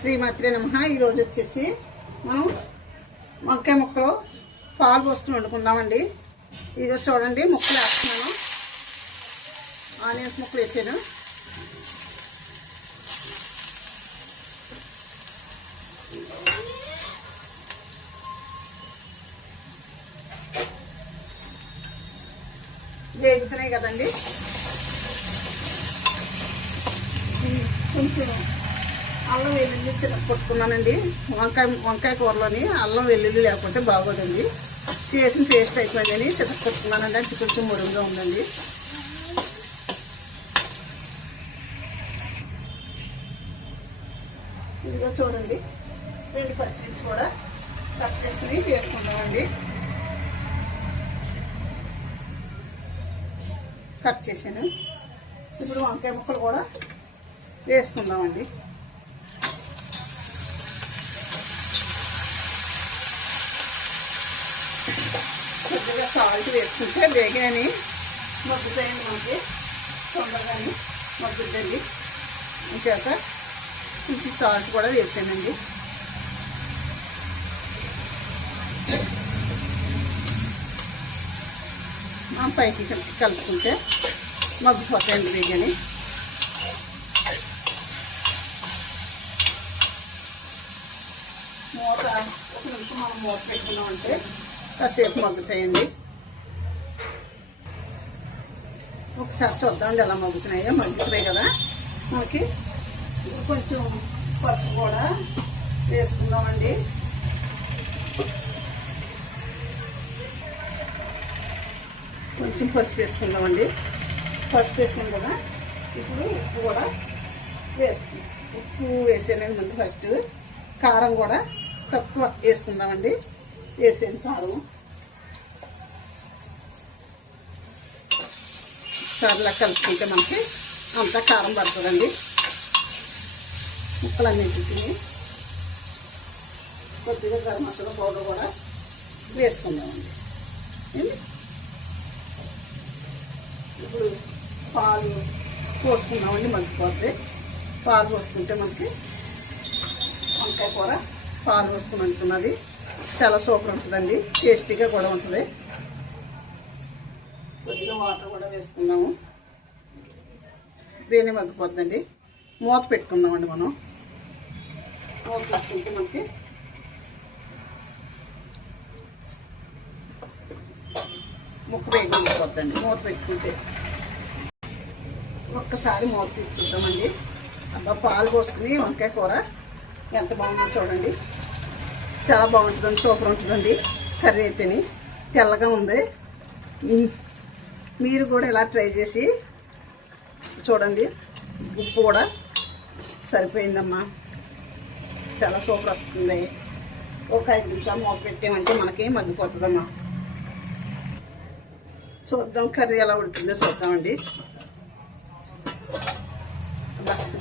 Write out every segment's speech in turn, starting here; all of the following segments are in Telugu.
శ్రీమాత్రే నమః. ఈరోజు వచ్చేసి మనం వంకాయ ముక్కలు పాలు పోసుకుని వండుకుందామండి. ఇదో చూడండి, ముక్కలు వేస్తున్నాను, ఆనియన్స్ ముక్కలు వేసాను. వేగుతున్నాయి కదండి. కొంచెం అల్లం వెల్లుల్లి కొట్టుకున్నానండి. వంకాయ కూరలోని అల్లం వెల్లుల్లి లేకపోతే బాగోదండి. చేసిన పేస్ట్ అయిపోయిందని కొట్టుకున్నానండి. అది కొంచెం మురుగుగా ఉందండి. ఇదిగో చూడండి, 2 పచ్చిమిర్చి కూడా కట్ చేసుకుని వేసుకుందామండి. కట్ చేసాను. ఇప్పుడు వంకాయ ముక్కలు కూడా వేసుకుందామండి. కొద్దిగా సాల్ట్ వేసుకుంటే బేగాని మగ్గుతాయండి, మనకి తొందరగాని మగ్గుద్దండి. చేత కొంచెం సాల్ట్ కూడా వేసానండి. మనం పైకి కలుపుకుంటే మగ్గిపోతాయండి బేగాని. మూత ఒక నిమిషం మనం మూత పెట్టుకున్నామంటే కాసేపు మగ్గుతాయండి. ఒకసారి చూద్దామండి ఎలా మగ్గుతున్నాయో. మగ్గుతున్నాయి కదా మనకి. ఇప్పుడు కొంచెం పసుపు కూడా వేసుకుందామండి. కొంచెం పసుపు వేసుకుందామండి. పసుపు వేసాం కదా. ఇప్పుడు ఉప్పు కూడా వేసుకుందాం. ఉప్పు వేసానండి ముందు. ఫస్ట్ కారం కూడా తక్కువ వేసుకుందామండి. వేసాను కారం. సర్లా కలుపుకుంటే మనకి అంతా కారం పడుతుందండి. ముక్కలన్నింటికి కొద్దిగా గరం మసాలా పౌడర్ కూడా వేసుకుందామండి. ఇప్పుడు పాలు పోసుకుందామండి. మగ్గిపోతే పాలు పోసుకుంటే మనకి వంకాయ కూర పాలు పోసుకుని వండుతున్నది చాలా సూపర్ ఉంటుందండి. టేస్టీగా కూడా ఉంటుంది. కొద్దిగా వాటర్ కూడా వేసుకుందాము. దేని మగ్గిపోద్దండి. మూత పెట్టుకుందామండి. మనం మూత పెట్టుకుంటే మనకి ముక్క వేగి మగ్గిపోద్దండి. మూత పెట్టుకుంటే ఒక్కసారి మూత తెచ్చుద్దామండి. అబ్బా, పాలు పోసుకుని వంకాయ కూర ఎంత బాగుందో చూడండి. చాలా బాగుంటుందండి, సూపర్ ఉంటుందండి. కర్రీ అయితేని తెల్లగా ఉంది. మీరు కూడా ఇలా ట్రై చేసి చూడండి. ఉప్పు కూడా సరిపోయిందమ్మా, చాలా సూపర్ వస్తుంది. ఒక 5 నిమిషాలు మూత పెట్టామంటే మనకి మగ్గిపోతుందమ్మా. చూద్దాం కర్రీ ఎలా ఉడుతుందో చూద్దామండి.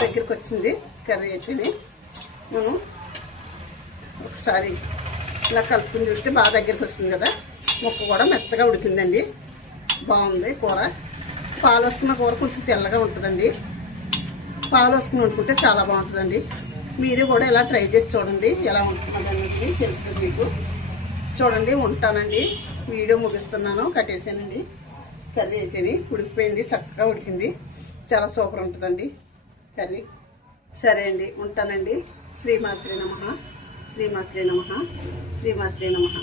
దగ్గరికి వచ్చింది కర్రీ అయితేని. మనం ఒకసారి ఇలా కలుపుకుని చూస్తే బాగా దగ్గరికి వస్తుంది కదా. ముక్క కూడా మెత్తగా ఉడికిందండి. బాగుంది కూర. పాలు వేసుకున్న కూర కొంచెం తెల్లగా ఉంటుందండి. పాలు వేసుకుని వండుకుంటే చాలా బాగుంటుందండి. మీరు కూడా ఇలా ట్రై చేసి చూడండి ఎలా ఉంటుందని అనేది తెలుస్తుంది మీకు. చూడండి, ఉంటానండి. వీడియో ముగిస్తున్నాను. కట్టేసానండి. కర్రీ అయితేని ఉడికిపోయింది, చక్కగా ఉడికింది. చాలా సూపర్ ఉంటుందండి కర్రీ. సరే అండి, ఉంటానండి. శ్రీమాత్రే నమః. శ్రీమాత్రే నమః. శ్రీమాత్రే నమః.